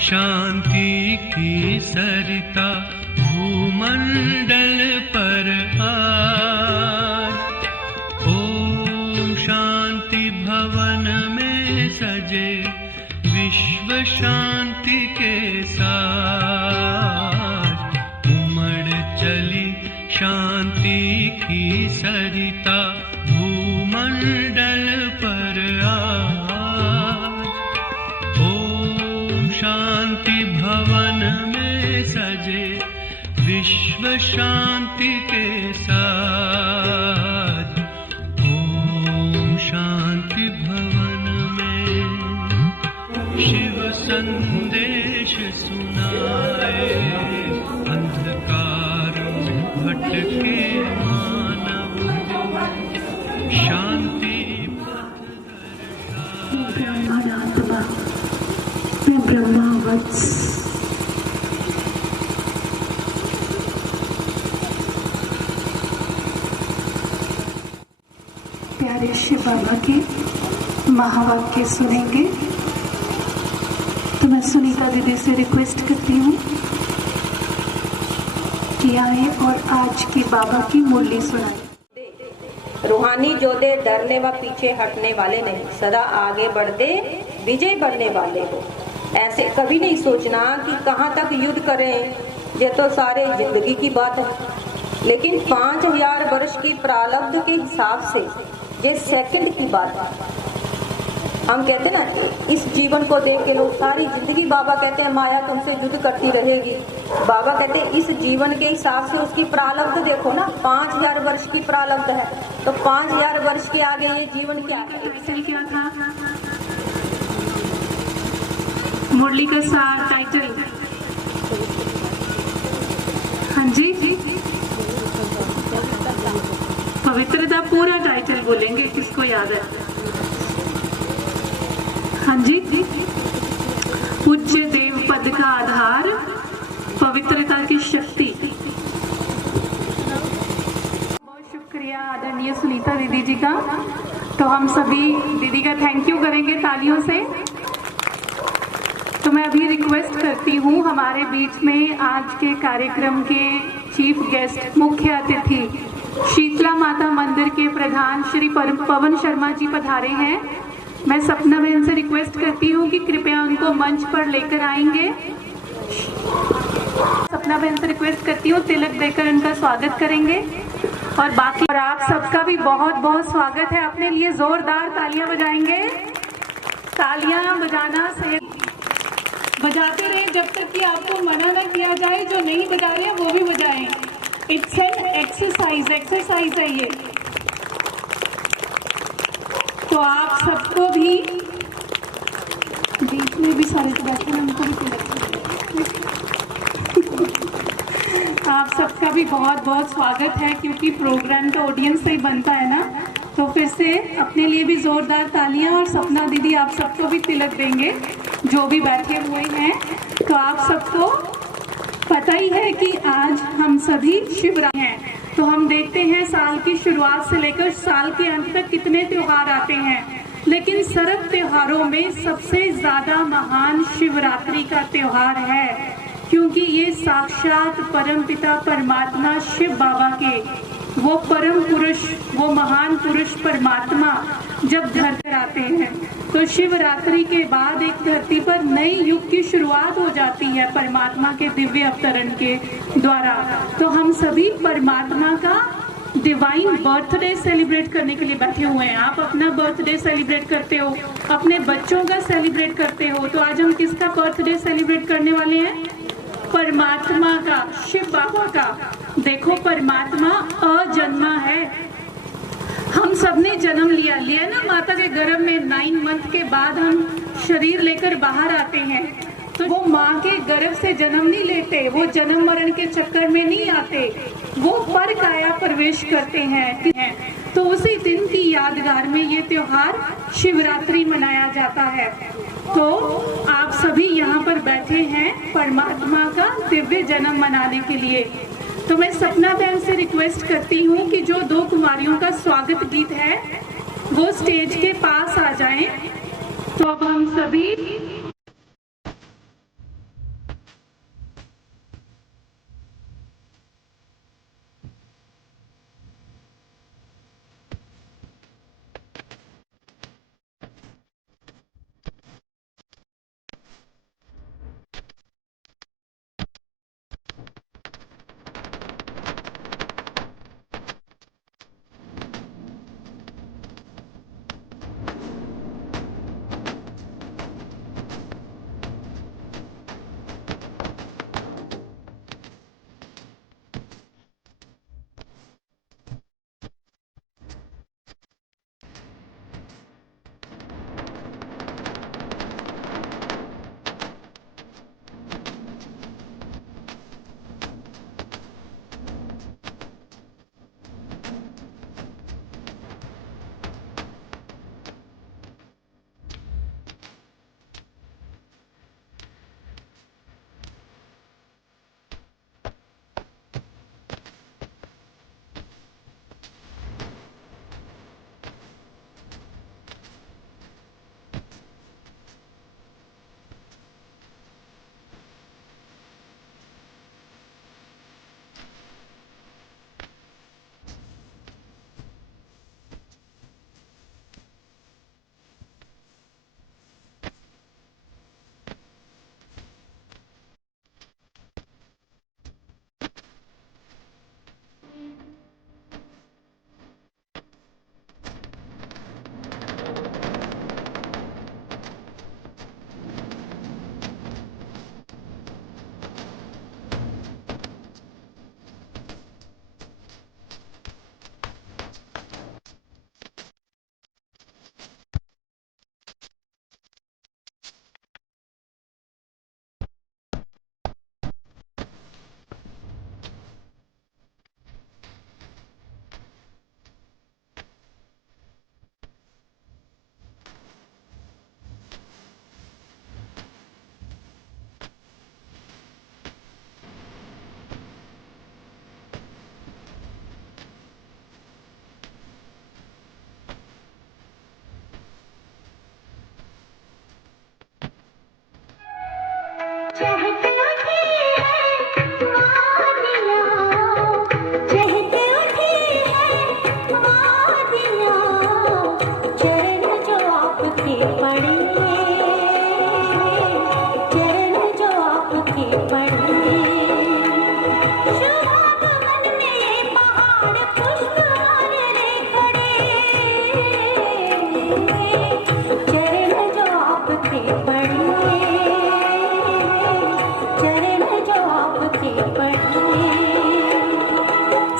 शांति की सरिता भूमंडल पर आज, ओम शांति भवन में सजे विश्व शांति के साथ, उमड़ चली शांति की सरिता भूमंडल पर आज, ओम शांति भवन में सजे विश्व शांति के साथ, ओम शांति भवन में शिव संदेश सुनाए, अंधकार भटके मानव शांति ब्रह्मात्मा मैं ब्रह्मावत्स। प्यारे शिव बाबा के महावाक्य सुनेंगे, तो मैं सुनीता दीदी से रिक्वेस्ट करती हूँ कि आए और आज की बाबा की मुरली सुनाए। रूहानी जोधे डरने व पीछे हटने वाले नहीं, सदा आगे बढ़ते विजय बनने वाले हो। ऐसे कभी नहीं सोचना कि कहाँ तक युद्ध करें, ये तो सारे जिंदगी की बात है। लेकिन 5000 वर्ष की प्रारब्ध के हिसाब से ये सेकंड की बात है। हम कहते ना इस जीवन को देख के लोग सारी जिंदगी, बाबा कहते हैं माया तुमसे युद्ध करती रहेगी। बाबा कहते हैं इस जीवन के हिसाब से उसकी प्रारब्ध देखो ना, 5000 वर्ष की प्रारब्ध है, तो 5000 वर्ष के आगे ये जीवन क्या है। क्या था मुरली का सार टाइटल? हाँ जी, पवित्रता पूरा टाइटल बोलेंगे, किसको याद है? हाँ जी, पूज्य देव पद का आधार पवित्रता की शक्ति। बहुत शुक्रिया आदरणीय सुनीता दीदी जी का। तो हम सभी दीदी का थैंक यू करेंगे तालियों से। तो मैं अभी रिक्वेस्ट करती हूँ, हमारे बीच में आज के कार्यक्रम के चीफ गेस्ट मुख्य अतिथि शीतला माता मंदिर के प्रधान श्री पवन शर्मा जी पधारे हैं। मैं सपना बहन से रिक्वेस्ट करती हूँ कि कृपया उनको मंच पर लेकर आएंगे। सपना बहन से रिक्वेस्ट करती हूँ तिलक देकर उनका स्वागत करेंगे। और बाकी और आप सबका भी बहुत बहुत स्वागत है। अपने लिए जोरदार तालियां बजाएंगे। तालियां बजाना से बजाते रहे जब तक कि आपको मना न किया जाए। जो नहीं बजा रहे हैं वो भी बजाएं। इट्स एन एक्सरसाइज है ये। तो आप सबको भी, बीच में भी सारे बैठे हैं, उनको भी आप सबका भी बहुत बहुत स्वागत है। क्योंकि प्रोग्राम तो ऑडियंस से ही बनता है ना, तो फिर से अपने लिए भी जोरदार तालियां। और सपना दीदी आप सबको भी तिलक देंगे जो भी बैठे हुए हैं। तो आप सबको पता ही है कि आज हम सभी शिवरात्रि हैं। तो हम देखते हैं साल की शुरुआत से लेकर साल के अंत तक कितने त्योहार आते हैं, लेकिन सर्व त्योहारों में सबसे ज्यादा महान शिवरात्रि का त्योहार है। क्योंकि ये साक्षात परमपिता परमात्मा शिव बाबा के वो परम पुरुष, वो महान पुरुष परमात्मा जब धरती पर आते हैं, तो शिवरात्रि के बाद एक धरती पर नई युग की शुरुआत हो जाती है परमात्मा के दिव्य अवतरण के द्वारा। तो हम सभी परमात्मा का डिवाइन बर्थडे सेलिब्रेट करने के लिए बैठे हुए हैं। आप अपना बर्थडे सेलिब्रेट करते हो, अपने बच्चों का सेलिब्रेट करते हो। तो आज हम किसका बर्थडे सेलिब्रेट करने वाले हैं? परमात्मा का, शिव बाबा का। देखो परमात्मा अजन्मा है। हम सबने जन्म लिया ना माता के गर्भ में। 9 मंथ के बाद हम शरीर लेकर बाहर आते हैं। तो वो माँ के गर्भ से जन्म नहीं लेते, वो जन्म मरण के चक्कर में नहीं आते, वो पर काया प्रवेश करते हैं। तो उसी दिन की यादगार में ये त्योहार शिवरात्रि मनाया जाता है। तो आप सभी यहाँ पर बैठे हैं परमात्मा का दिव्य जन्म मनाने के लिए। तो मैं सपना बहन से रिक्वेस्ट करती हूँ कि जो 2 कुमारियों का स्वागत गीत है वो स्टेज के पास आ जाएं। तो अब हम सभी चहके उठी है वादियाँ, चहके उठी है वादियाँ, चरण जो आपके पड़े, चरण जो आपके पड़े, शुभागमन में पहाड़ पुष्कराल रे खड़े, चरण जो आपके पड़े, चरण जो आपके पड़े,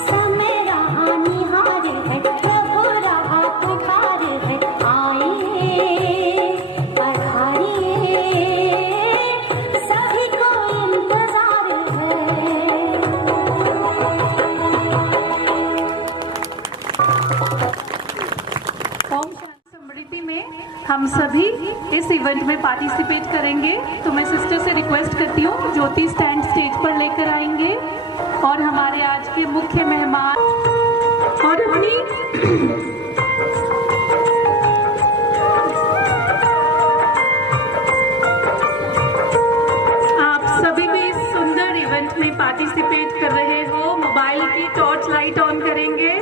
समय रहा निहार है, प्रभु रहा पुकार है, आइए पधारिए, सभी को इंतजार है। ओम शांति समृद्धि में हम सभी इस इवेंट में पार्टिसिपेट करेंगे। तो मैं सिस्टर से रिक्वेस्ट करती हूँ ज्योति स्टैंड स्टेज पर लेकर आएंगे और हमारे आज के मुख्य मेहमान और अपनी आप सभी भी इस सुंदर इवेंट में पार्टिसिपेट कर रहे हो। मोबाइल की टॉर्च लाइट ऑन करेंगे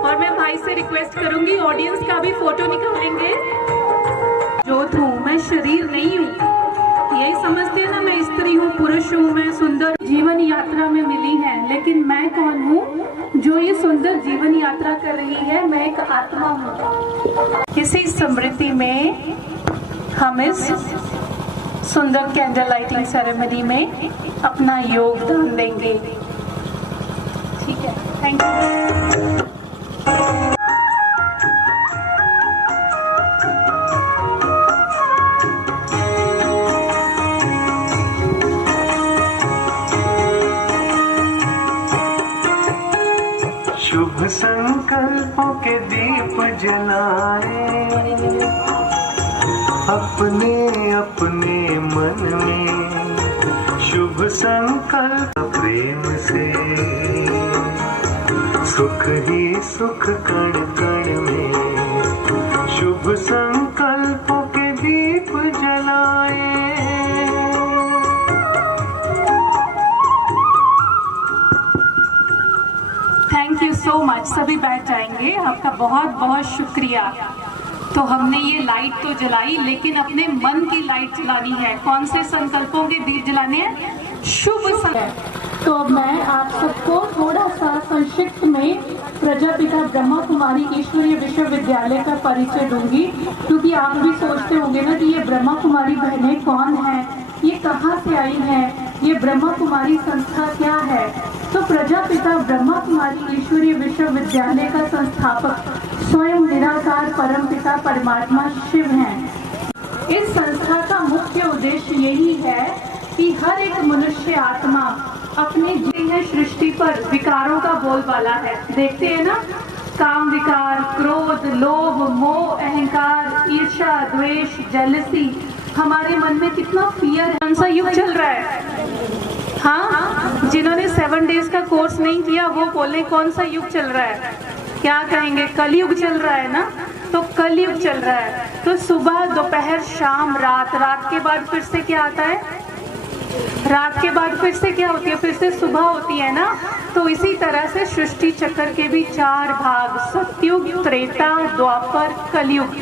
और मैं भाई से रिक्वेस्ट करूंगी ऑडियंस का भी फोटो निकालेंगे। जोत हूँ मैं, शरीर नहीं हूँ। यही समझते हैं ना, मैं स्त्री हूँ, पुरुष हूँ, मैं सुंदर जीवन यात्रा में मिली है, लेकिन मैं कौन हूँ जो ये सुंदर जीवन यात्रा कर रही है? मैं एक आत्मा हूँ। इसी समृद्धि में हम इस सुंदर कैंडल लाइटिंग सेरेमनी में अपना योगदान देंगे। ठीक है, थैंक यू। शुभ संकल्पों के दीप जलाए अपने अपने मन में, शुभ संकल्प प्रेम से, सुख ही सुख कण कण में, शुभ संकल्पों के दीप जलाए। Thank you so much. सभी बैठ जाएंगे। आपका बहुत बहुत शुक्रिया। तो हमने ये लाइट तो जलाई, लेकिन अपने मन की लाइट जलानी है। कौन से संकल्पों के दीप जलाने हैं? शुभ संकल्प। तो मैं आप सबको थोड़ा सा संक्षिप्त में प्रजापिता ब्रह्मा कुमारी ईश्वरीय विश्वविद्यालय का परिचय दूंगी, क्योंकि आप भी सोचते होंगे ना कि ये ब्रह्मा कुमारी बहनें कौन है, ये कहाँ से आई हैं, ये ब्रह्मा कुमारी संस्था क्या है। तो प्रजापिता ब्रह्मा कुमारी ईश्वरीय विश्वविद्यालय का संस्थापक स्वयं निराकार परमपिता परमात्मा शिव हैं। इस संस्था का मुख्य उद्देश्य यही है कि हर एक मनुष्य आत्मा अपने जीवन सृष्टि पर विकारों का बोलबाला है। देखते हैं ना, काम विकार, क्रोध, लोभ, मोह, अहंकार, ईर्ष्या, द्वेष, जेलसी, हमारे मन में कितना फियर है। कौन सा युग चल रहा है? हाँ, जिन्होंने 7 डेज का कोर्स नहीं किया वो बोले कौन सा युग चल रहा है? क्या कहेंगे? कलयुग चल रहा है ना। तो कलयुग चल रहा है। तो सुबह, दोपहर, शाम, रात, रात के बाद फिर से क्या आता है? रात के बाद फिर से क्या होती है? फिर से सुबह होती है ना। तो इसी तरह से सृष्टि चक्र के भी 4 भाग, सतयुग, त्रेता, द्वापर, कलयुग।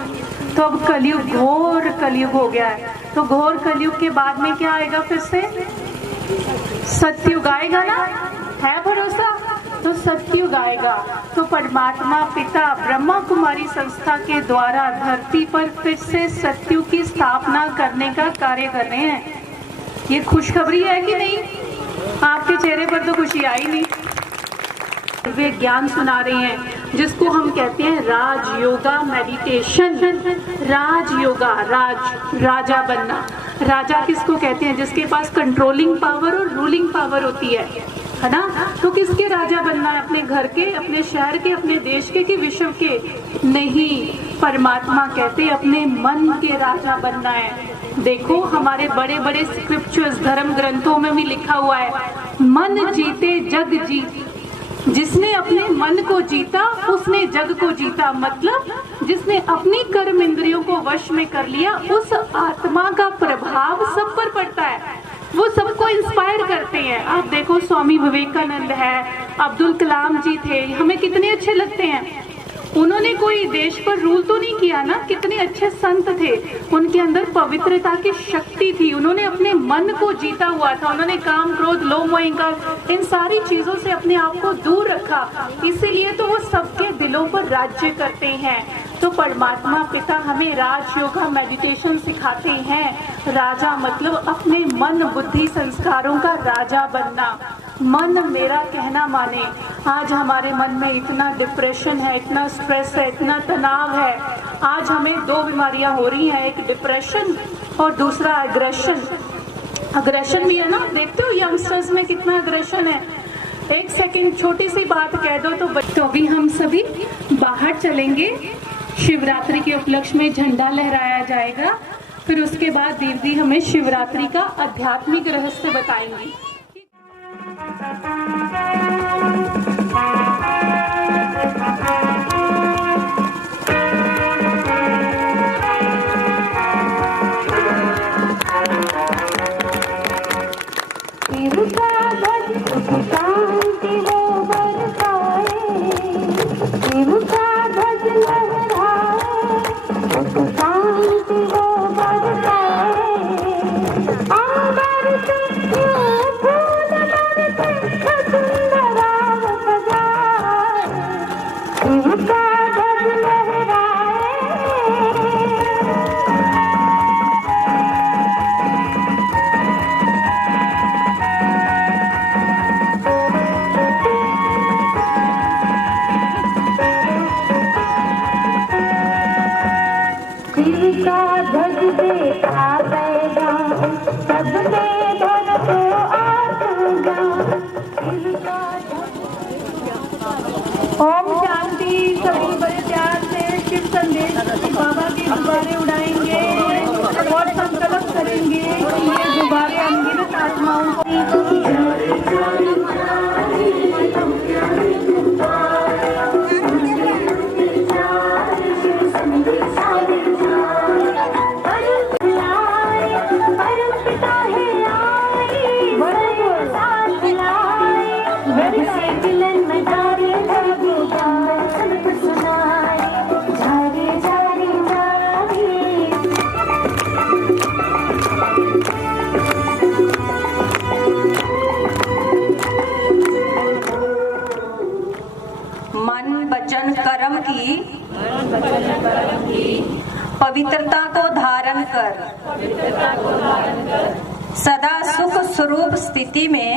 तो अब कलयुग, घोर कलयुग हो गया है। तो घोर कलयुग के बाद में क्या आएगा? फिर से सतयुग आएगा ना, है भरोसा? तो सतयुग आएगा। तो परमात्मा पिता ब्रह्मा कुमारी संस्था के द्वारा धरती पर फिर से सतयुग की स्थापना करने का कार्य कर रहे हैं। ये खुशखबरी है कि नहीं? आपके चेहरे पर तो खुशी आई नहीं। वे ज्ञान सुना रहे हैं जिसको हम कहते हैं राज योगा मेडिटेशन। राज योगा, राजा बनना। राजा किसको कहते हैं? जिसके पास कंट्रोलिंग पावर और रूलिंग पावर होती है ना। तो किसके राजा बनना है? अपने घर के, अपने शहर के, अपने देश के, कि विश्व के? नहीं, परमात्मा कहते अपने मन के राजा बनना है। देखो, हमारे बड़े बड़े स्क्रिप्चर्स, धर्म ग्रंथों में भी लिखा हुआ है, मन जीते जग जीत। जिसने अपने मन को जीता उसने जग को जीता। मतलब जिसने अपनी कर्म इंद्रियों को वश में कर लिया, उस आत्मा का प्रभाव सब पर पड़ता है। वो सबको इंस्पायर करते हैं। आप देखो स्वामी विवेकानंद है, अब्दुल कलाम जी थे, हमें कितने अच्छे लगते हैं। उन्होंने कोई देश पर रूल तो नहीं किया ना, कितने अच्छे संत थे, उनके अंदर पवित्रता की शक्ति थी, उन्होंने अपने मन को जीता हुआ था, उन्होंने काम क्रोध लोभ मोह अहंकार इन सारी चीजों से अपने आप को दूर रखा, इसीलिए तो वो सबके दिलों पर राज्य करते हैं। तो परमात्मा पिता हमें राजयोग मेडिटेशन सिखाते हैं। राजा मतलब अपने मन बुद्धि संस्कारों का राजा बनना। मन मेरा कहना माने। आज हमारे मन में इतना डिप्रेशन है, इतना स्ट्रेस है, इतना तनाव है। आज हमें दो बीमारियां हो रही हैं, एक डिप्रेशन और दूसरा एग्रेशन। अग्रेशन भी है ना, देखते हो यंगस्टर्स में कितना अग्रेशन है। एक सेकंड छोटी सी बात कह दो तो अभी हम सभी बाहर चलेंगे, शिवरात्रि के उपलक्ष्य में झंडा लहराया जाएगा, फिर उसके बाद दीदी हमें शिवरात्रि का आध्यात्मिक रहस्य बताएंगी। ओम शांति। सभी बड़े प्यार से शिव संदेश बाबा के गुब्बारे उड़ाएंगे और संकल्प करेंगे कि ये गुब्बारे अनगिनत आत्माओं को पवित्रता को धारण कर सदा सुख स्वरूप स्थिति में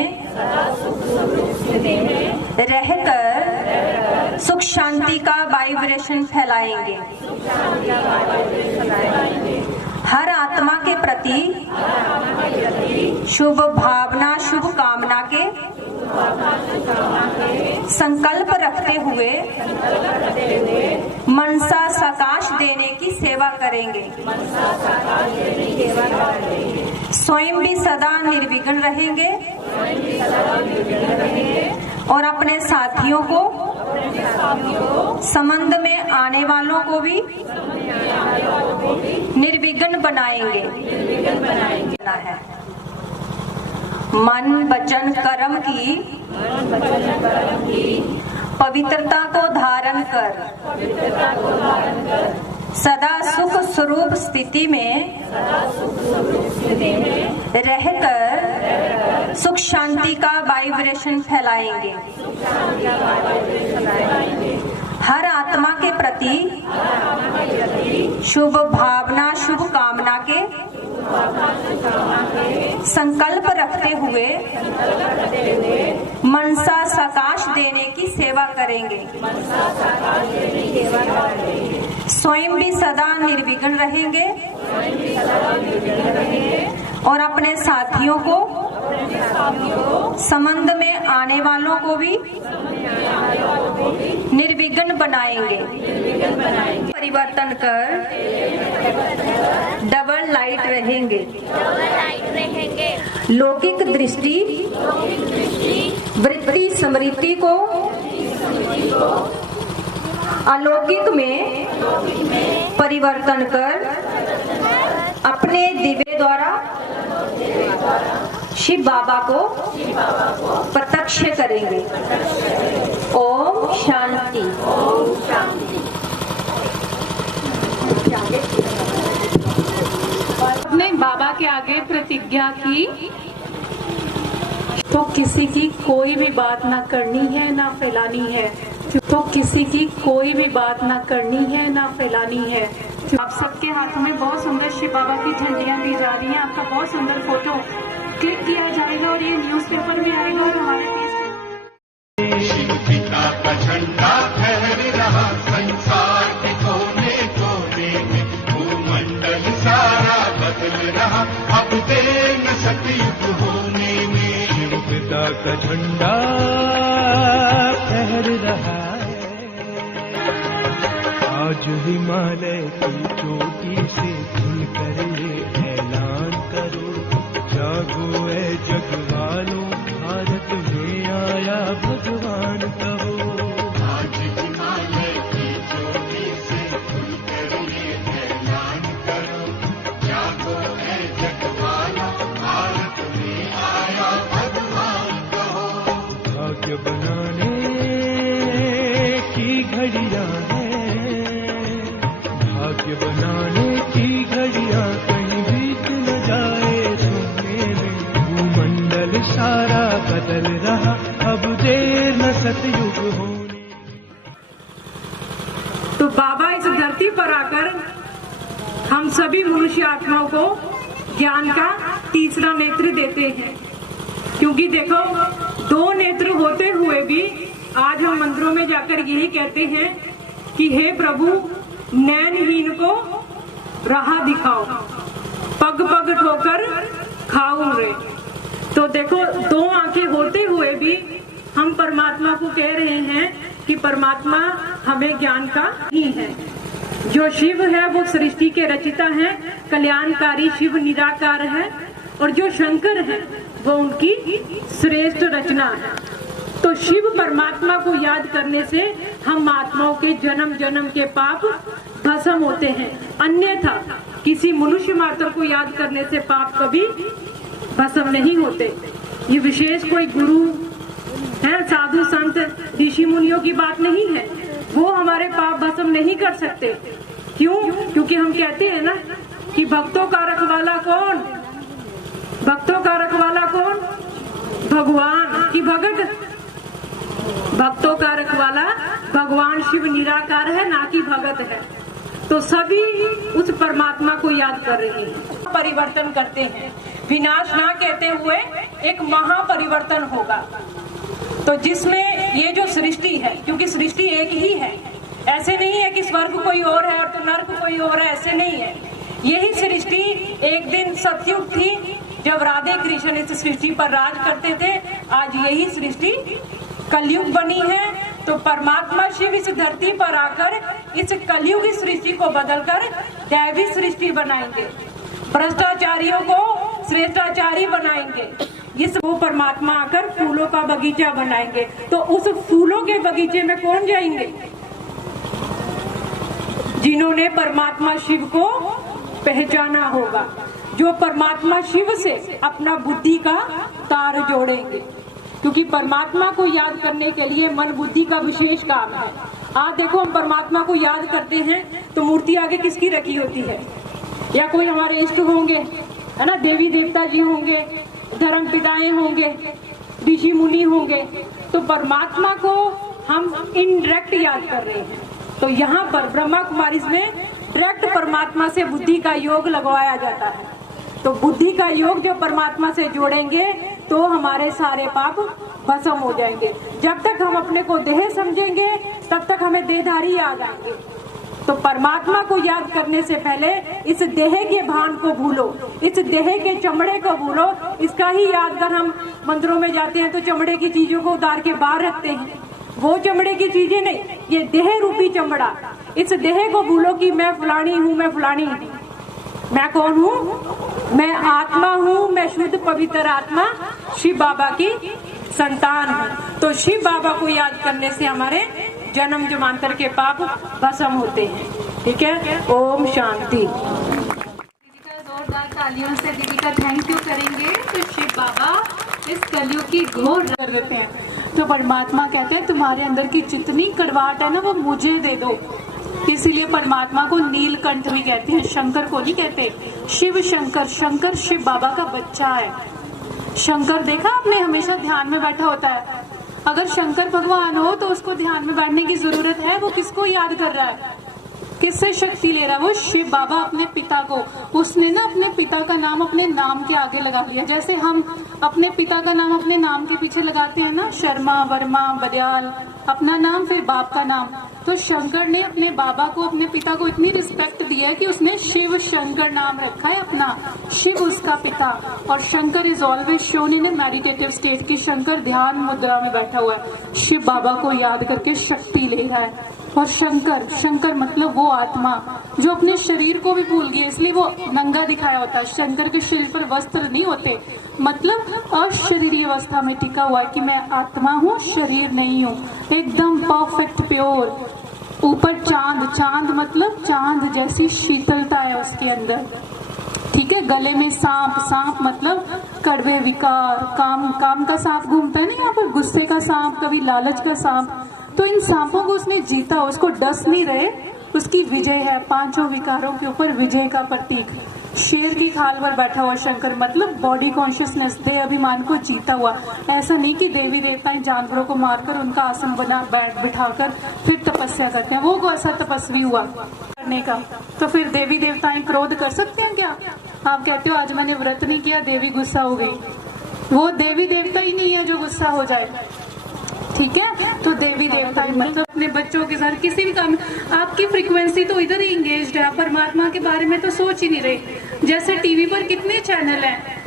रहकर सुख शांति का वाइब्रेशन फैलाएंगे। हर आत्मा के प्रति शुभ भावना शुभ कामना के संकल्प रखते हुए मनसा सकाश देने की सेवा करेंगे। स्वयं भी सदा निर्विघ्न रहेंगे और अपने साथियों को संबंध में आने वालों को भी निर्विघ्न बनाएंगे। मन वचन कर्म की पवित्रता को धारण कर सदा सुख स्वरूप स्थिति में रहकर सुख शांति का वाइब्रेशन फैलाएंगे। हर आत्मा के प्रति शुभ भावना शुभ कामना के संकल्प रखते हुए मनसा सकाश देने की सेवा करेंगे। स्वयं भी सदा निर्विघ्न रहेंगे और अपने साथियों को संबंध में आने वालों को भी निर्विघ्न बनाएंगे। परिवर्तन कर डबल लाइट रहेंगे। लौकिक दृष्टि वृत्ति स्मृति को अलौकिक में परिवर्तन कर अपने दिव्य द्वारा शिव बाबा को प्रत्यक्ष करेंगे। ओम शांति। अपने बाबा के आगे प्रतिज्ञा की तो किसी की कोई भी बात ना करनी है ना फैलानी है। तो किसी की कोई भी बात ना करनी है ना फैलानी है। आप सबके हाथों में बहुत सुंदर शिव बाबा की झंडियां दी जा रही हैं। आपका बहुत सुंदर फोटो क्लिक किया जाएगा और ये न्यूज़पेपर में आएगा और हमारे शिव पिता का झंडा फहर रहा संसार के कोने कोने में, भूमंडल सारा बदल रहा अब देर न सतयुग होने में। शिव पिता का झंडा फहर रहा है, आज हिमालय की चोटी से खुलकर ये ऐलान करो, जागो ऐ जग वालों, भारत में आया भगवान कहो। आज हिमालय की चोटी से खुलकर ये ऐलान करो, जागो ऐ जग वालों, भारत में आया भगवान कहो। भाग्य बनाने की घड़ियां हैं, भाग्य बनाने की घड़ियां कहीं बीत न जाए सोने में, भूमंडल सारा बदल रहा अब देर न सतयुग होने। तो बाबा इस धरती पर आकर हम सभी मनुष्य आत्माओं को ज्ञान का तीसरा नेत्र देते हैं, क्योंकि देखो 2 नेत्र होते हुए भी आज हम मंदिरों में जाकर यही कहते हैं कि हे प्रभु नैनहीन को राह दिखाओ, पग पग ठोकर खाओ रे। तो देखो 2 आंखें होते हुए भी हम परमात्मा को कह रहे हैं कि परमात्मा हमें ज्ञान का ही है। जो शिव है वो सृष्टि के रचिता है, कल्याणकारी शिव निराकार है, और जो शंकर है वो उनकी श्रेष्ठ रचना है। तो शिव परमात्मा को याद करने से हम आत्माओं के जन्म जन्म के पाप भस्म होते हैं, अन्यथा किसी मनुष्य मात्र को याद करने से पाप कभी भस्म नहीं होते। ये विशेष कोई गुरु है, साधु संत ऋषि मुनियों की बात नहीं है, वो हमारे पाप भस्म नहीं कर सकते। क्यों? क्योंकि हम कहते हैं ना कि भक्तों का रखवाला कौन? भक्तों का रखवाला कौन? भगवान की भगत। भक्तों का रखवाला भगवान शिव निराकार है, ना कि भगत है। तो सभी उस परमात्मा को याद कर रहे हैं, परिवर्तन करते हैं, विनाश ना कहते हुए एक महापरिवर्तन होगा। तो जिसमें ये जो सृष्टि है, क्योंकि सृष्टि एक ही है, ऐसे नहीं है कि स्वर्ग कोई और है और तो नर्क कोई और है, ऐसे नहीं है। यही सृष्टि एक दिन सतयुग थी जब राधे कृष्ण इस सृष्टि पर राज करते थे, आज यही सृष्टि कलयुग बनी है। तो परमात्मा शिव इस धरती पर आकर इस कलयुग सृष्टि को बदलकर दैवी सृष्टि बनाएंगे, भ्रष्टाचारियों को श्रेष्ठाचारी बनाएंगे। इस वो परमात्मा आकर फूलों का बगीचा बनाएंगे। तो उस फूलों के बगीचे में कौन जाएंगे? जिन्होंने परमात्मा शिव को पहचाना होगा, जो परमात्मा शिव से अपना बुद्धि का तार जोड़ेंगे, क्योंकि परमात्मा को याद करने के लिए मन बुद्धि का विशेष काम है। आज देखो हम परमात्मा को याद करते हैं तो मूर्ति आगे किसकी रखी होती है? या कोई हमारे इष्ट होंगे, है ना, देवी देवता जी होंगे, धर्म पिताएं होंगे, ऋषि मुनि होंगे। तो परमात्मा को हम इनडायरेक्ट याद कर रहे हैं। तो यहाँ पर ब्रह्मा कुमारी में डायरेक्ट परमात्मा से बुद्धि का योग लगवाया जाता है। तो बुद्धि का योग जो परमात्मा से जोड़ेंगे तो हमारे सारे पाप भस्म हो जाएंगे। जब तक हम अपने को देह समझेंगे तब तक हमें देहधारी याद आएंगे। तो परमात्मा को याद करने से पहले इस देह के भान को भूलो, इस देह के चमड़े को भूलो। इसका ही याद कर हम मंदिरों में जाते हैं तो चमड़े की चीजों को उतार के बाहर रखते हैं, वो चमड़े की चीजें नहीं, ये देह रूपी चमड़ा। इस देह को भूलो कि मैं फलानी हूँ, मैं फलानी हूँ। मैं कौन हूँ? मैं आत्मा हूँ, मैं शुद्ध पवित्र आत्मा शिव बाबा की संतान हूँ। तो शिव बाबा को याद करने से हमारे जन्म जन्मांतर के पाप भस्म होते हैं। ठीक है, ओम शांति। दीदी का जोरदार तालियों से दीदी का थैंक यू करेंगे। तो शिव बाबा इस कलयुग की घोर कर देते हैं। तो परमात्मा कहते हैं तुम्हारे अंदर की जितनी कड़वाहट है ना वो मुझे दे दो। इसीलिए परमात्मा को नीलकंठ भी कहते हैं, शंकर को नहीं कहते। शिव शंकर, शंकर शिव बाबा का बच्चा है। शंकर देखा आपने हमेशा ध्यान में बैठा होता है। अगर शंकर भगवान हो तो उसको ध्यान में बैठने की जरूरत है। वो किसको याद कर रहा है, किससे शक्ति ले रहा है? वो शिव बाबा अपने पिता को, उसने ना अपने पिता का नाम अपने नाम के आगे लगा लिया। जैसे हम अपने पिता का नाम अपने नाम के पीछे लगाते हैं ना, शर्मा, वर्मा, बरियाल, अपना नाम फिर बाप का नाम। तो शंकर ने अपने बाबा को, अपने पिता को इतनी रिस्पेक्ट दी है कि उसने शिव शंकर नाम रखा है अपना। शिव उसका पिता, और Shankar is always shown in A meditative state की शंकर ध्यान मुद्रा में बैठा हुआ है, शिव बाबा को याद करके शक्ति ले रहा है। और शंकर, शंकर मतलब वो आत्मा जो अपने शरीर को भी भूल गई, इसलिए वो नंगा दिखाया होता है। शंकर के शरीर पर वस्त्र नहीं होते, मतलब अशरीरी अवस्था में टिका हुआ है कि मैं आत्मा हूँ, शरीर नहीं हूँ, एकदम परफेक्ट प्योर। ऊपर चांद, चांद मतलब चांद जैसी शीतलता है उसके अंदर, ठीक है। गले में सांप, सांप मतलब कड़वे विकार, काम, काम का सांप घूमता है ना यहाँ पर, गुस्से का सांप, कभी लालच का सांप। तो इन सांपों को उसने जीता, उसको डस नहीं रहे, उसकी विजय है। पांचों विकारों के ऊपर विजय का प्रतीक। शेर की खाल पर बैठा हुआ शंकर मतलब बॉडी कॉन्शियसनेस, देह अभिमान को जीता हुआ। ऐसा नहीं कि देवी देवताएं जानवरों को मारकर उनका आसन बना बिठाकर फिर तपस्या करते हैं, वो को ऐसा तपस्वी हुआ करने का। तो फिर देवी देवताएं क्रोध कर सकते हैं क्या? आप कहते हो आज मैंने व्रत नहीं किया, देवी गुस्सा हो गई। वो देवी देवता ही नहीं है जो गुस्सा हो जाए, ठीक है। तो देवी देवता मतलब अपने बच्चों के साथ किसी भी काम, आपकी फ्रीक्वेंसी तो इधर ही इंगेज्ड है, आप परमात्मा के बारे में तो सोच ही नहीं रहे। जैसे टीवी पर कितने चैनल हैं,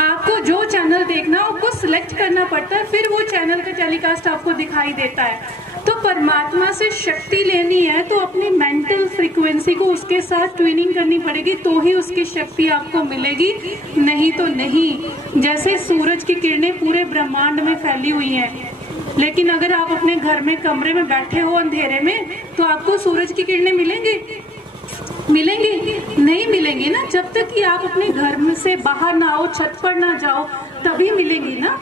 आपको जो चैनल देखना आपको सिलेक्ट करना पड़ता है, फिर वो चैनल का टेलीकास्ट आपको दिखाई देता है। तो परमात्मा से शक्ति लेनी है तो अपनी मेंटल फ्रीक्वेंसी को उसके साथ ट्यूनिंग करनी पड़ेगी, तो ही उसकी शक्ति आपको मिलेगी, नहीं तो नहीं। जैसे सूरज की किरणें पूरे ब्रह्मांड में फैली हुई हैं, लेकिन अगर आप अपने घर में कमरे में बैठे हो अंधेरे में, तो आपको सूरज की किरणें मिलेंगी? नहीं मिलेंगी ना। जब तक कि आप अपने घर में से बाहर ना आओ, छत पर ना जाओ, तभी मिलेंगी ना।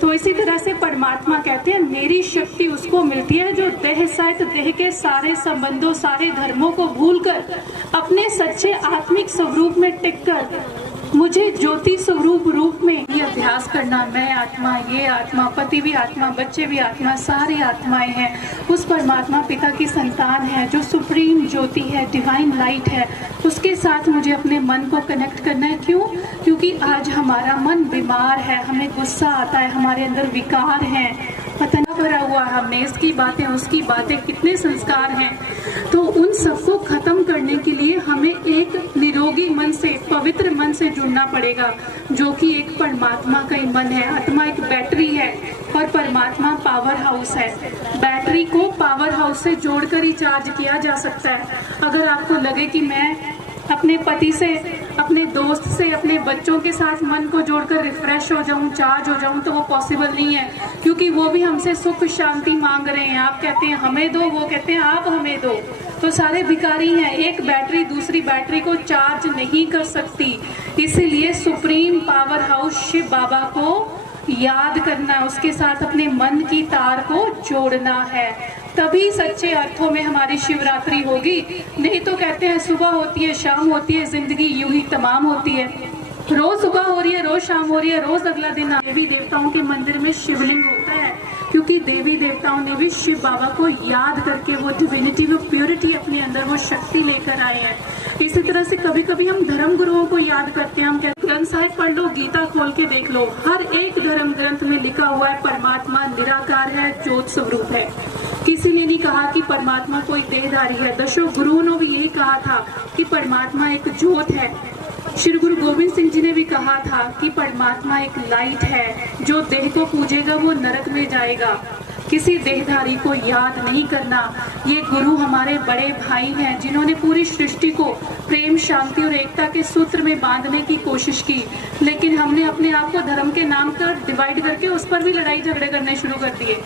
तो इसी तरह से परमात्मा कहते हैं मेरी शक्ति उसको मिलती है जो देह सहित देह के सारे संबंधों, सारे धर्मों को भूलकर अपने सच्चे आत्मिक स्वरूप में टिककर मुझे ज्योति स्वरूप रूप में ये अभ्यास करना। मैं आत्मा, ये आत्मा, पति भी आत्मा, बच्चे भी आत्मा, सारी आत्माएं हैं उस परमात्मा पिता की संतान है जो सुप्रीम ज्योति है, डिवाइन लाइट है। उसके साथ मुझे अपने मन को कनेक्ट करना है। क्यों? क्योंकि आज हमारा मन बीमार है, हमें गुस्सा आता है, हमारे अंदर विकार हैं, पता नहीं भरा हुआ हमने, इसकी बातें उसकी बातें, कितने संस्कार हैं। तो उन सबको खत्म करने के लिए हमें एक निरोगी मन से, पवित्र मन से जुड़ना पड़ेगा, जो कि एक परमात्मा का ही मन है। आत्मा एक बैटरी है और परमात्मा पावर हाउस है। बैटरी को पावर हाउस से जोड़कर ही चार्ज किया जा सकता है। अगर आपको लगे कि मैं अपने पति से, अपने दोस्त से, अपने बच्चों के साथ मन को जोड़कर रिफ्रेश हो जाऊं, चार्ज हो जाऊं, तो वो पॉसिबल नहीं है, क्योंकि वो भी हमसे सुख शांति मांग रहे हैं। आप कहते हैं हमें दो, वो कहते हैं आप हमें दो, तो सारे भिखारी हैं। एक बैटरी दूसरी बैटरी को चार्ज नहीं कर सकती। इसीलिए सुप्रीम पावर हाउस शिव बाबा को याद करना, उसके साथ अपने मन की तार को जोड़ना है, तभी सच्चे अर्थों में हमारी शिवरात्रि होगी। नहीं तो कहते हैं सुबह होती है, शाम होती है, जिंदगी यूं ही तमाम होती है। रोज सुबह हो रही है, रोज शाम हो रही है, रोज अगला दिन। देवी देवताओं के मंदिर में शिवलिंग होता है, क्योंकि देवी देवताओं ने भी शिव बाबा को याद करके वो डिविनिटी, वो प्योरिटी अपने अंदर, वो शक्ति लेकर आए हैं। इसी तरह से कभी कभी हम धर्म गुरुओं को याद करते हैं। हम कहते ग्रंथ साहिब पढ़ लो, गीता खोल के देख लो, हर एक धर्म ग्रंथ में लिखा हुआ है परमात्मा निराकार है, ज्योत स्वरूप है। किसी ने नहीं कहा कि परमात्मा कोई देहधारी है। दशों गुरुओं ने भी यही कहा था कि परमात्मा एक ज्योत है। श्री गुरु गोविंद सिंह जी ने भी कहा था कि परमात्मा एक लाइट है, जो देह को पूजेगा वो नरक में जाएगा। किसी देहधारी को याद नहीं करना। ये गुरु हमारे बड़े भाई हैं, जिन्होंने पूरी सृष्टि को प्रेम, शांति और एकता के सूत्र में बांधने की कोशिश की, लेकिन हमने अपने आप को धर्म के नाम पर डिवाइड करके उस पर भी लड़ाई झगड़े करने शुरू कर दिए,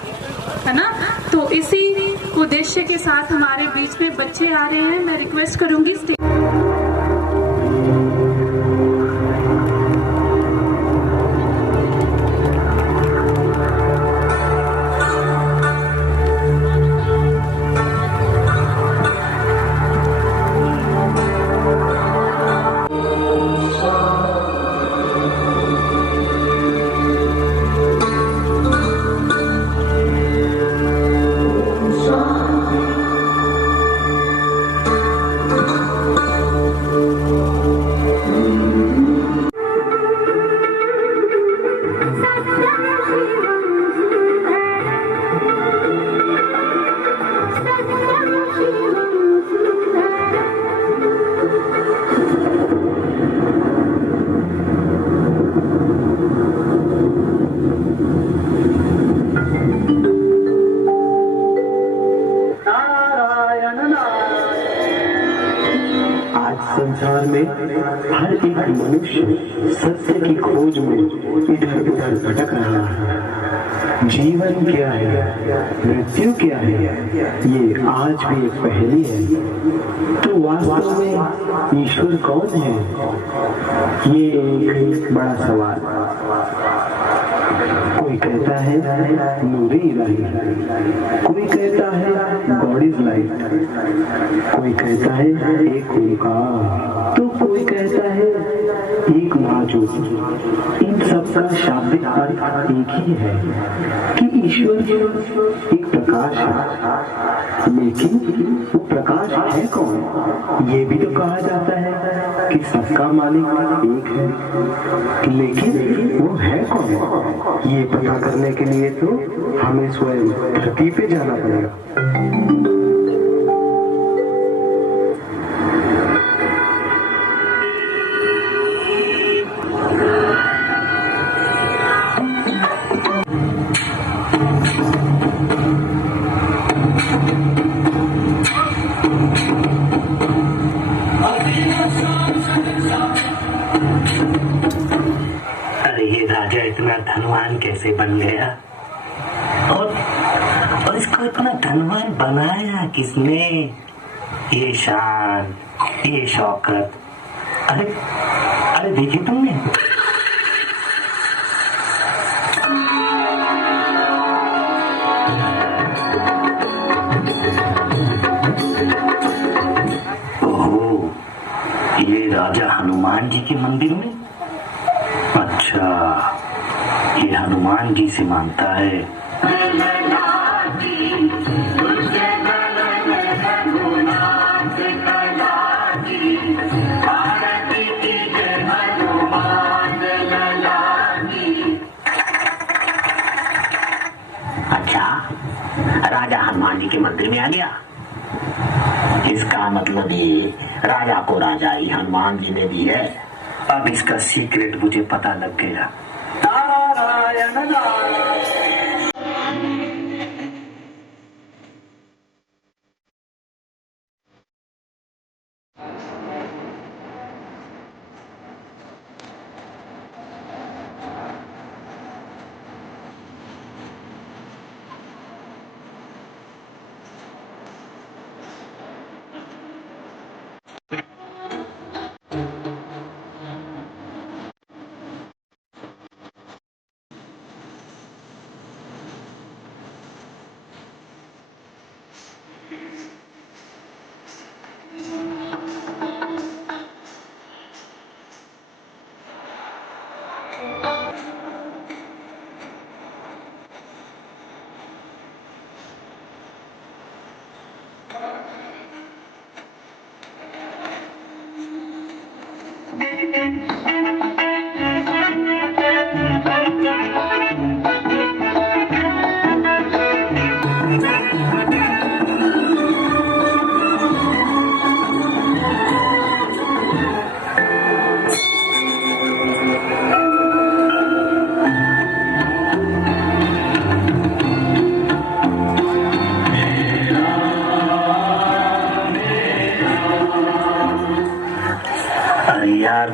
है ना। तो इसी उद्देश्य के साथ हमारे बीच में बच्चे आ रहे हैं। मैं रिक्वेस्ट करूंगी संसार में हर एक मनुष्य सत्य की खोज में इधर उधर भटक रहा है। जीवन क्या है, मृत्यु क्या है, ये आज भी एक पहेली है। तो वास्तव में ईश्वर कौन है, ये एक बड़ा सवाल। कोई कहता है नूरे इलाही, कोई कहता है गॉड इज लाइट, कोई कहता है एक ओंकार, तो कोई कहता है एक महाज्योति। इन सबका शाब्दिक अर्थ एक ही है कि ईश्वर एक प्रकाश है, लेकिन वो प्रकाश है कौन? ये भी तो कहा जाता है कि सबका मालिक एक है, लेकिन वो है कौन? ये पता करने के लिए तो हमें स्वयं धरती पे जाना पड़ेगा। इतना धनवान कैसे बन गया और इसको इतना धनवान बनाया किसने? ये शान, ये शौकत। अरे देखी तुमने ओहो, ये राजा हनुमान जी के मंदिर में। अच्छा, ये हनुमान जी से मानता है। अच्छा, राजा हनुमान जी के मंदिर में आ गया। इसका मतलब ये राजा को राजा ही हनुमान जी ने दी है। अब इसका सीक्रेट मुझे पता लग गया। नारायण नारायण। अरे यार,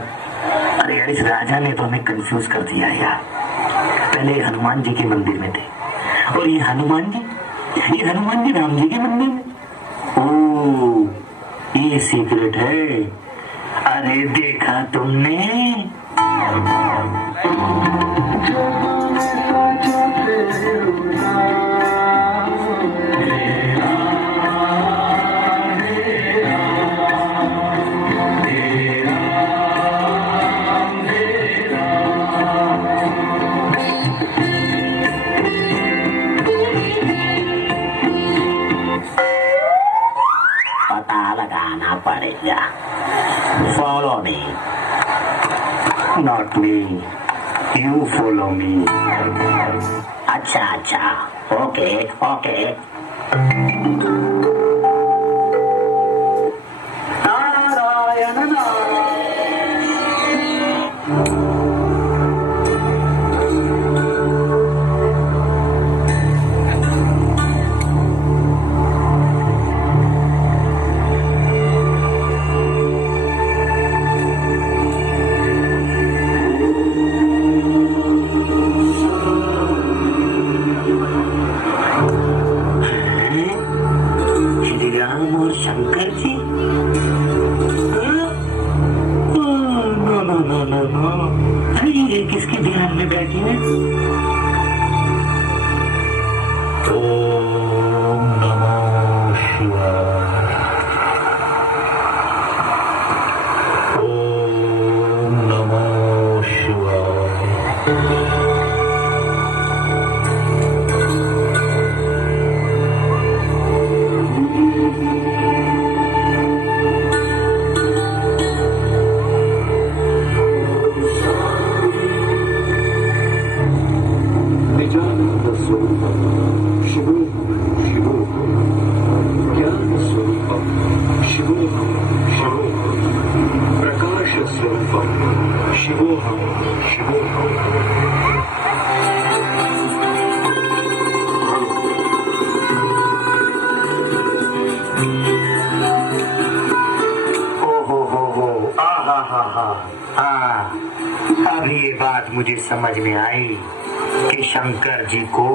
इस राजा ने तो हमें कंफ्यूज कर दिया यार। पहले हनुमान जी के मंदिर में थे और ये हनुमान जी राम जी के मंदिर में। ओह, ये सीक्रेट है। अरे देखा तुमने? Follow me, not me. Follow me. अच्छा अच्छा, okay okay. Narayan Shankar ji, no, अरे ये किसके ध्यान में बैठी है? ओम नमः शिवाय, ओम नमः शिवाय। अब ये बात मुझे समझ में आई कि शंकर जी को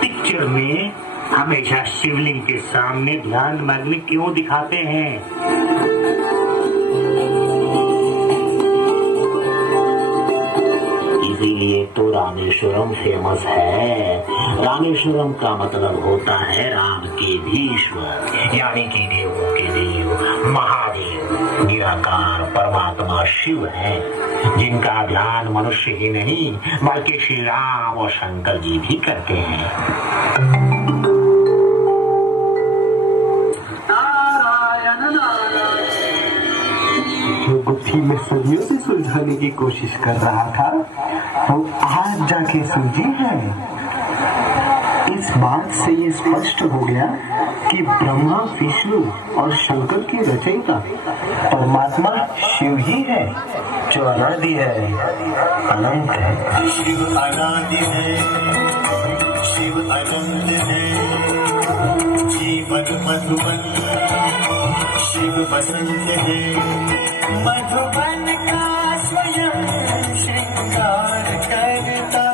पिक्चर में हमेशा शिवलिंग के सामने ध्यान मग्न क्यों दिखाते हैं। इसीलिए तो रामेश्वरम फेमस है। रामेश्वरम का मतलब होता है राम के भी ईश्वर, यानी कि देवों के देव महादेव निराकार परमात्मा शिव है, जिनका ध्यान मनुष्य ही नहीं बल्कि श्री राम और शंकर जी भी करते हैं। जो गुत्थी में सदियों से सुलझाने की कोशिश कर रहा था वो आज जाके सुलझी है। इस बात से ये स्पष्ट हो गया कि ब्रह्मा विष्णु और शंकर की रचयिता परमात्मा शिव ही है, जो अनादि है, अनंत है। शिव अनादि है, शिव अनंत है, जीवन मधुबन शिव बसंत है, मधुबन का स्वयं श्रृंगार करता,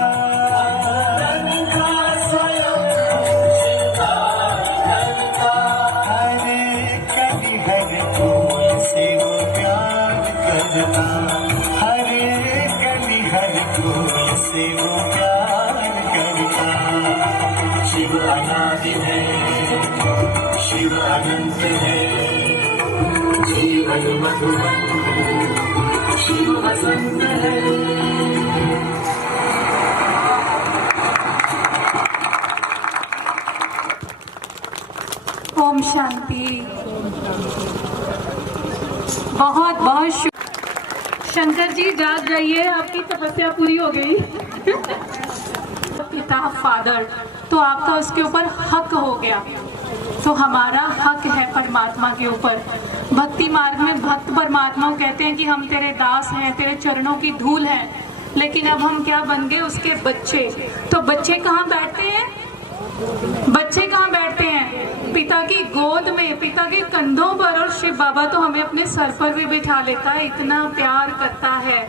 शिव अनादि है, शिव अनंत है, जीवन मधुबन शिव बसंत है। ओम शांति। बहुत बहुत शंकर जी जाग जाइए, आपकी तपस्या पूरी हो गई। पिता फादर, तो आपका उसके ऊपर हक हो गया, तो हमारा हक है परमात्मा के ऊपर। भक्ति मार्ग में भक्त परमात्मा को कहते हैं कि हम तेरे दास हैं, तेरे चरणों की धूल हैं, लेकिन अब हम क्या बन गए? उसके बच्चे। तो बच्चे कहाँ बैठते हैं? बच्चे कहाँ बैठते हैं? पिता की गोद में, पिता के कंधों पर। और शिव बाबा तो हमें अपने सर पर भी बिठा लेता है, इतना प्यार करता है।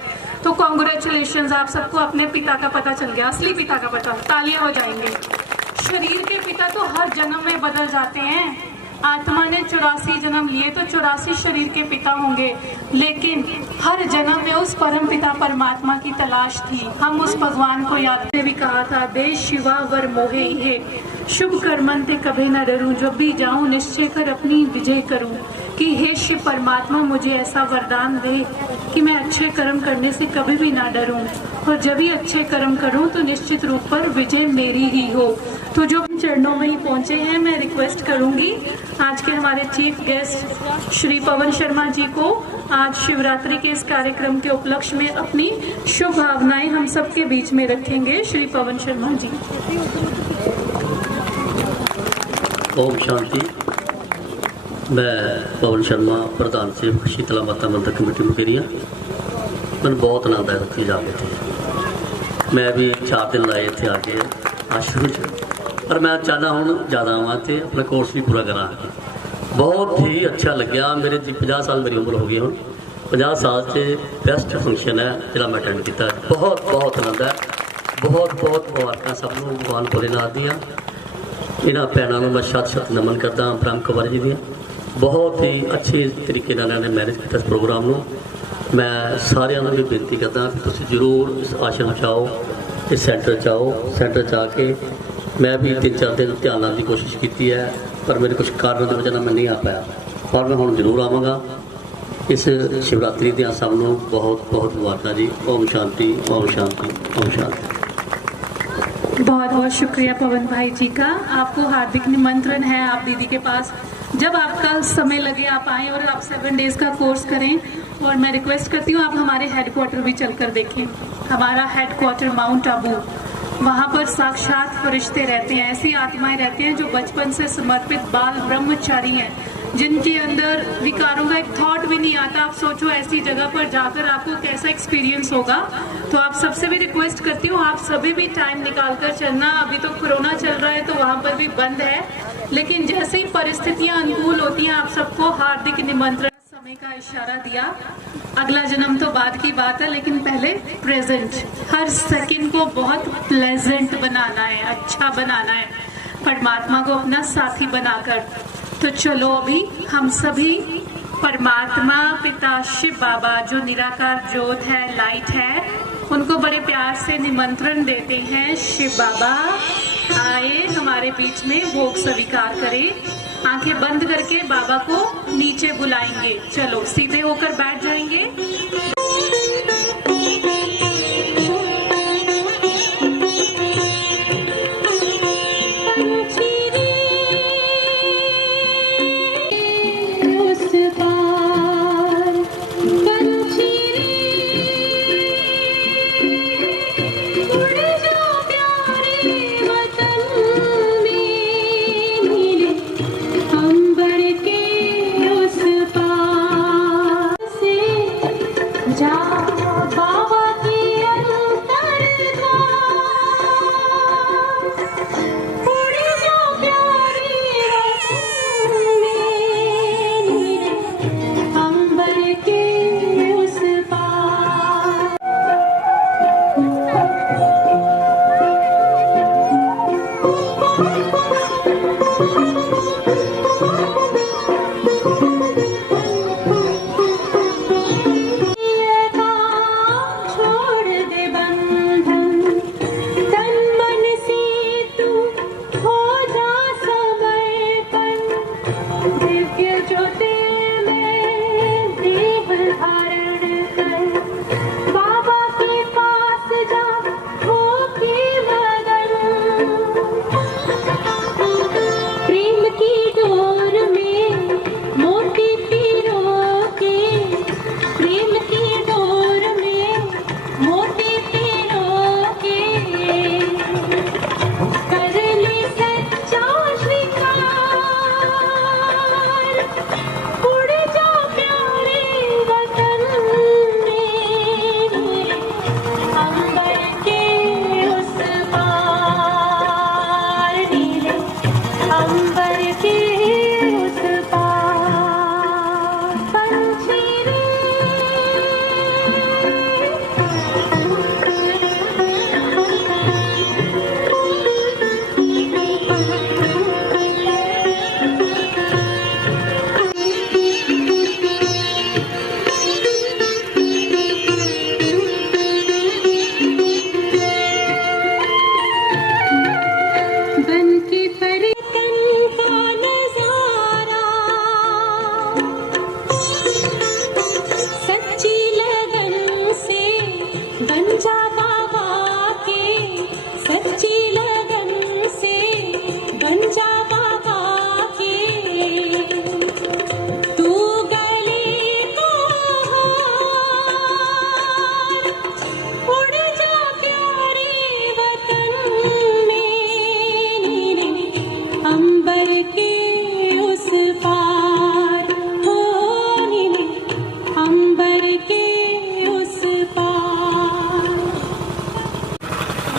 तो कॉन्ग्रेचुलेशंस, आप सबको अपने पिता का पता चल गया, असली पिता का पता। तालियां हो जाएंगे। शरीर के पिता तो हर जन्म में बदल जाते हैं। आत्मा ने 84 जन्म लिए तो 84 शरीर के पिता होंगे, लेकिन हर जन्म में उस परम पिता परमात्मा की तलाश थी। हम उस भगवान को याद भी कहा था, दे शिवा वर मोहे हे, शुभ कर्मंते कभी न डरूं, जब भी जाऊं निश्चय कर अपनी विजय करूं। कि हे शिव परमात्मा, मुझे ऐसा वरदान दे कि मैं अच्छे कर्म करने से कभी भी ना डरूं, और जब भी अच्छे कर्म करूं तो निश्चित रूप पर विजय मेरी ही हो। तो जो चरणों में ही पहुंचे हैं, मैं रिक्वेस्ट करूंगी आज के हमारे चीफ गेस्ट श्री पवन शर्मा जी को आज शिवरात्रि के इस कार्यक्रम के उपलक्ष्य में अपनी शुभ भावनाएं हम सबके बीच में रखेंगे। श्री पवन शर्मा जी। ओम शांति। मैं पवन शर्मा, प्रधान सेवक शीतला माता मंदिर कमेटी मुकेरिया। मैंने बहुत आनंद आया उत्थे जाके थे। मैं भी 4 दिन लाए इतने आके आश्रम पर मैं चाहना हूँ ज़्यादा आवां तो अपना कोर्स भी पूरा करा। बहुत ही अच्छा लग्या। मेरे जी 50 साल मेरी उम्र हो गई हूँ। 50 साल से बेस्ट फंक्शन है जो मैं अटेंड किया। बहुत बहुत आनंद है। बहुत बहुत मुबारक सबनों भगवान भोलेनाथ दियाँ। इन्होंने भैनों को मैं शत नमन करता हाँ ब्रह्म कुमारी जी दी। बहुत ही अच्छे तरीके इन्होंने मैनेज किया इस प्रोग्राम को। मैं सारिਆਂ ਨੂੰ भी बेनती करता कि तुम जरूर इस आश्रम चाओ, इस सेंटर चाओ। सेंटर चा के मैं भी 3-4 दिन ध्यान लाने की कोशिश की है पर मेरे कुछ कारणों की वजह से मैं नहीं आ पाया। पर मैं हुण जरूर आवांगा। इस शिवरात्रि दी सबनों बहुत बहुत मुबारक जी। ओम शांति, ओम शांति, ओम शांति। बहुत बहुत शुक्रिया पवन भाई जी का। आपको हार्दिक निमंत्रण है आप दीदी के पास। जब आपका समय लगे आप आएँ और आप 7 डेज़ का कोर्स करें। और मैं रिक्वेस्ट करती हूँ आप हमारे हेडक्वार्टर भी चलकर देखें। हमारा हेडक्वार्टर माउंट आबू, वहाँ पर साक्षात फरिश्ते रहते हैं। ऐसी आत्माएं रहती हैं जो बचपन से समर्पित बाल ब्रह्मचारी हैं, जिनके अंदर विकारों का एक थॉट भी नहीं आता। आप सोचो ऐसी जगह पर जाकर आपको कैसा एक्सपीरियंस होगा। तो आप सबसे भी रिक्वेस्ट करती हूँ आप सभी भी टाइम निकाल कर चलना। अभी तो कोरोना चल रहा है तो वहाँ पर भी बंद है, लेकिन जैसे ही परिस्थितियाँ अनुकूल होती हैं आप सबको हार्दिक निमंत्रण। समय का इशारा दिया, अगला जन्म तो बाद की बात है, लेकिन पहले प्रेजेंट। हर सेकंड को बहुत प्लेजेंट बनाना है, अच्छा बनाना है, परमात्मा को अपना साथी बनाकर। तो चलो अभी हम सभी परमात्मा पिता शिव बाबा जो निराकार ज्योत है, लाइट है, उनको बड़े प्यार से निमंत्रण देते हैं। शिव बाबा आए हमारे बीच में, भोग स्वीकार करें। आंखें बंद करके बाबा को नीचे बुलाएंगे। चलो सीधे होकर बैठ जाएंगे।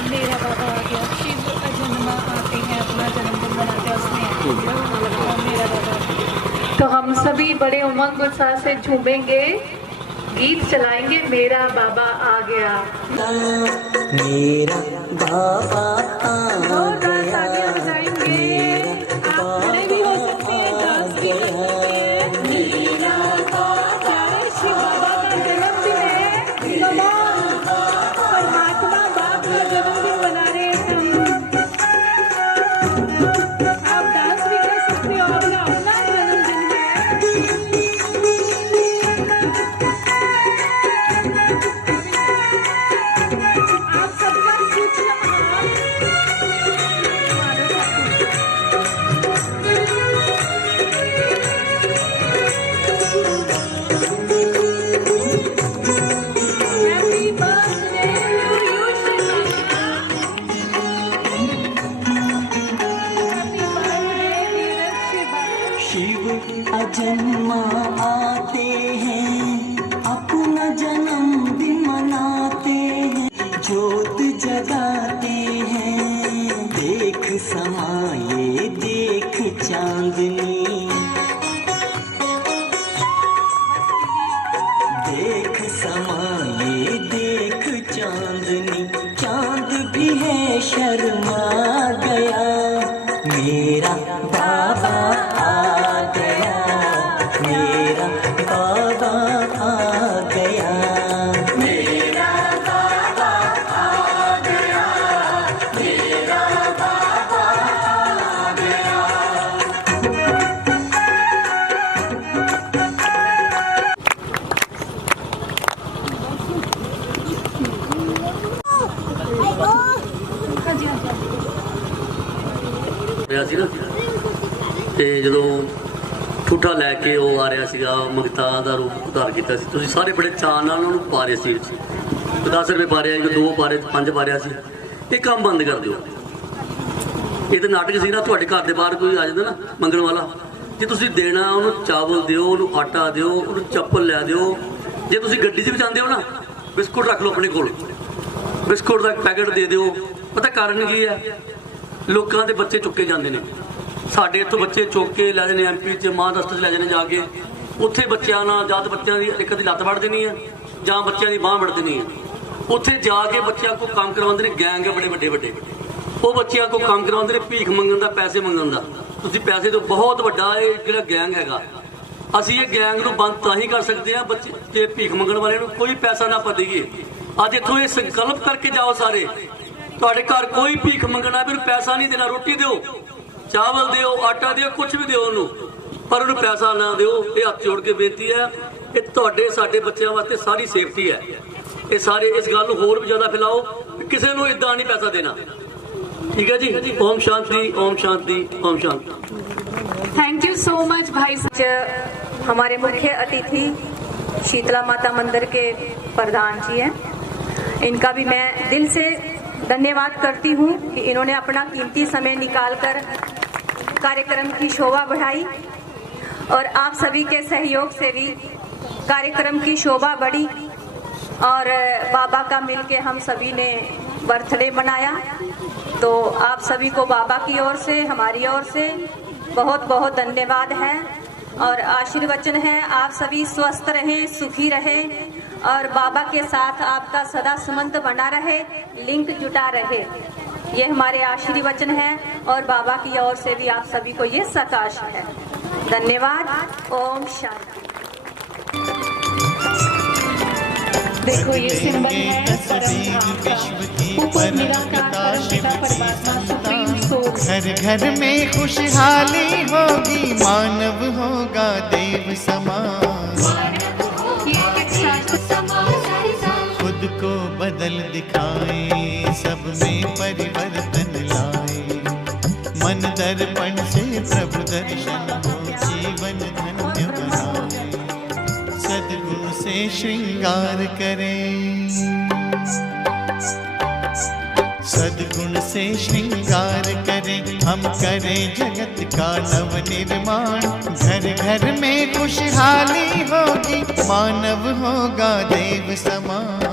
मेरा बाबा आ गया, शिव जन्मा आते हैं, अपना जन्मदिन मनाते हैं, उसमें मेरा बाबा। तो हम सभी बड़े उमंग उत्साह से झूमेंगे, गीत चलाएंगे, मेरा बाबा आ गया। मेरा बाबा आ गया, आप खड़े भी हो सकते हैं, डांस भी कर सकते हैं। मेरा बाबा, शिव बाबा का जन्मदिन है, परमात्मा बाप का जन्मदिन मना रहे हैं हम। आप डांस भी कर सकते हो, अपना अपना जन्मदिन है। आप सबका कुछ Happy birthday to you, Shiva. Happy birthday, dear Shiva. Shiv अजन्मा आते हैं, अपना जन्मदिन मनाते हैं, ज्योत जगाते हैं, देख समाये देख चांदनी, देख समाये देख चांदनी, चांद भी है शर्मा गया, मेरा बाबा आ गया, मेरा बाबा आ गया, मेरा बाबा आ गया, मेरा बाबा आ गया। ਰਿਹਾ ਸੀ ਨਾ ਤੇ ਜਦੋਂ ਠੂਠਾ ਲੈ ਕੇ ਉਹ ਆ ਰਿਹਾ ਸੀਗਾ, ਮਗਤਾ ਦਾ ਰੂਪ ਧਾਰ ਕੀਤਾ ਸੀ, ਤੁਸੀਂ ਸਾਰੇ ਬੜੇ ਚਾਅ ਨਾਲ ਉਹਨੂੰ ਪਾ ਰਹੇ ਸੀ, 10 ਰੁਪਏ ਪਾ ਰਿਹਾ, 2 ਪਾ ਰਹੇ, 5 ਪਾ ਰਿਹਾ ਸੀ। ਇਹ ਕੰਮ ਬੰਦ ਕਰ ਦਿਓ। ਇਹ ਤਾਂ ਨਾਟਕ ਸੀ ਨਾ, ਤੁਹਾਡੇ ਘਰ ਦੇ ਬਾਹਰ ਕੋਈ ਆ ਜਾਂਦਾ ਨਾ ਮੰਗਣ ਵਾਲਾ, ਜੇ ਤੁਸੀਂ ਦੇਣਾ ਉਹਨੂੰ ਚਾਵਲ ਦਿਓ, ਉਹਨੂੰ ਆਟਾ ਦਿਓ, ਉਹਨੂੰ ਚੱਪਲ ਲੈ ਦਿਓ। ਜੇ ਤੁਸੀਂ ਗੱਡੀ 'ਚ ਵੀ ਜਾਂਦੇ ਹੋ ਨਾ, ਬਿਸਕੁਟ ਰੱਖ ਲਓ ਆਪਣੇ ਕੋਲ, ਬਿਸਕੁਟ ਦਾ ਪੈਕਟ ਦੇ ਦਿਓ। ਪਤਾ ਕਾਰਨ ਕੀ ਹੈ? ਲੋਕਾਂ ਦੇ ਬੱਚੇ ਚੁੱਕੇ ਜਾਂਦੇ ਨੇ, ਸਾਡੇ ਇੱਥੋਂ ਬੱਚੇ ਚੁੱਕ ਕੇ ਲੈ ਜਾਂਦੇ MP 'ਚ, ਮਾਂ ਦਸਤ 'ਚ ਲੈ ਜਾਂਦੇ, ਜਾ ਕੇ ਉੱਥੇ ਬੱਚਿਆਂ ਨਾਲ ਜਾਂ ਤਾਂ ਬੱਚਿਆਂ ਦੀ ਇੱਕ ਦੀ ਲੱਤ ਵੜ ਦੇਣੀ ਹੈ ਜਾਂ ਬੱਚਿਆਂ ਦੀ ਬਾਂਹ ਵੜ ਦੇਣੀ ਹੈ। ਉੱਥੇ ਜਾ ਕੇ ਬੱਚਿਆਂ ਕੋਲ ਕੰਮ ਕਰਵਾਉਂਦੇ ਨੇ, ਗੈਂਗ ਬੜੇ ਵੱਡੇ ਵੱਡੇ, ਉਹ ਬੱਚਿਆਂ ਕੋਲ ਕੰਮ ਕਰਵਾਉਂਦੇ ਨੇ ਭੀਖ ਮੰਗਣ ਦਾ, ਪੈਸੇ ਮੰਗਣ ਦਾ। ਤੁਸੀਂ ਪੈਸੇ ਤੋਂ ਬਹੁਤ ਵੱਡਾ ਇਹ ਜਿਹੜਾ ਗੈਂਗ ਹੈਗਾ, ਅਸੀਂ ਇਹ ਗੈਂਗ ਨੂੰ ਬੰਦ ਤਾਂ ਹੀ ਕਰ ਸਕਦੇ ਹਾਂ ਬੱਚੇ ਤੇ ਭੀਖ ਮੰਗਣ ਵਾਲੇ ਨੂੰ ਕੋਈ ਪੈਸਾ ਨਾ ਦੇਈਏ। ਅੱਜ ਇੱਥੋਂ ਇਹ ਸੰਕਲਪ ਕਰਕੇ ਜਾਓ ਸਾਰੇ, ਤੁਹਾਡੇ ਘਰ ਕੋਈ ਭੀਖ ਮੰਗਣਾ ਫਿਰ ਪੈਸਾ ਨਹੀਂ ਦੇਣਾ, ਰੋਟੀ ਦਿਓ, ਚਾਵਲ ਦਿਓ, ਆਟਾ ਦਿਓ, ਕੁਝ ਵੀ ਦਿਓ ਉਹਨੂੰ, ਪਰ ਉਹਨੂੰ ਪੈਸਾ ਨਾ ਦਿਓ। ਇਹ ਹੱਥ ਜੋੜ ਕੇ ਬੇਨਤੀ ਹੈ, ਇਹ ਤੁਹਾਡੇ ਸਾਡੇ ਬੱਚਿਆਂ ਵਾਸਤੇ ਸਾਰੀ ਸੇਫਟੀ ਹੈ। ਇਹ ਸਾਰੇ ਇਸ ਗੱਲ ਨੂੰ ਹੋਰ ਵੀ ਜ਼ਿਆਦਾ ਫੈਲਾਓ, ਕਿਸੇ ਨੂੰ ਇਦਾਂ ਨਹੀਂ ਪੈਸਾ ਦੇਣਾ, ठीक है जी। Om Shanti, Om Shanti, Om Shanti. Thank you so much भाई। हमारे मुख्य अतिथि शीतला माता मंदिर के प्रधान जी हैं, इनका भी मैं दिल से धन्यवाद करती हूँ कि इन्होंने अपना कीमती समय निकालकर कार्यक्रम की शोभा बढ़ाई और आप सभी के सहयोग से भी कार्यक्रम की शोभा बढ़ी और बाबा का मिलके हम सभी ने बर्थडे मनाया। तो आप सभी को बाबा की ओर से, हमारी ओर से बहुत बहुत धन्यवाद है और आशीर्वचन है आप सभी स्वस्थ रहें, सुखी रहें और बाबा के साथ आपका सदा संबंध बना रहे, लिंक जुटा रहे, ये हमारे आशीर्वचन है और बाबा की ओर से भी आप सभी को ये सकाश है। धन्यवाद। ओम शांति। देखो ये सिंबल है परम धाम का, ऊपर निराकार पिता परमात्मा सुप्रीम सोर्स। घर घर में खुशहाली होगी, मानव होगा देव समान, खुद को बदल दिखाए, सब में परिवर्तन लाए, मन दर्पण से प्रभु दर्शन हो, जीवन धन्य बनाए, सद्गुण से श्रृंगार करें, सद्गुण से श्रृंगार करें, हम करें जगत का नव निर्माण, घर घर में खुशहाली होगी, मानव होगा देव समान।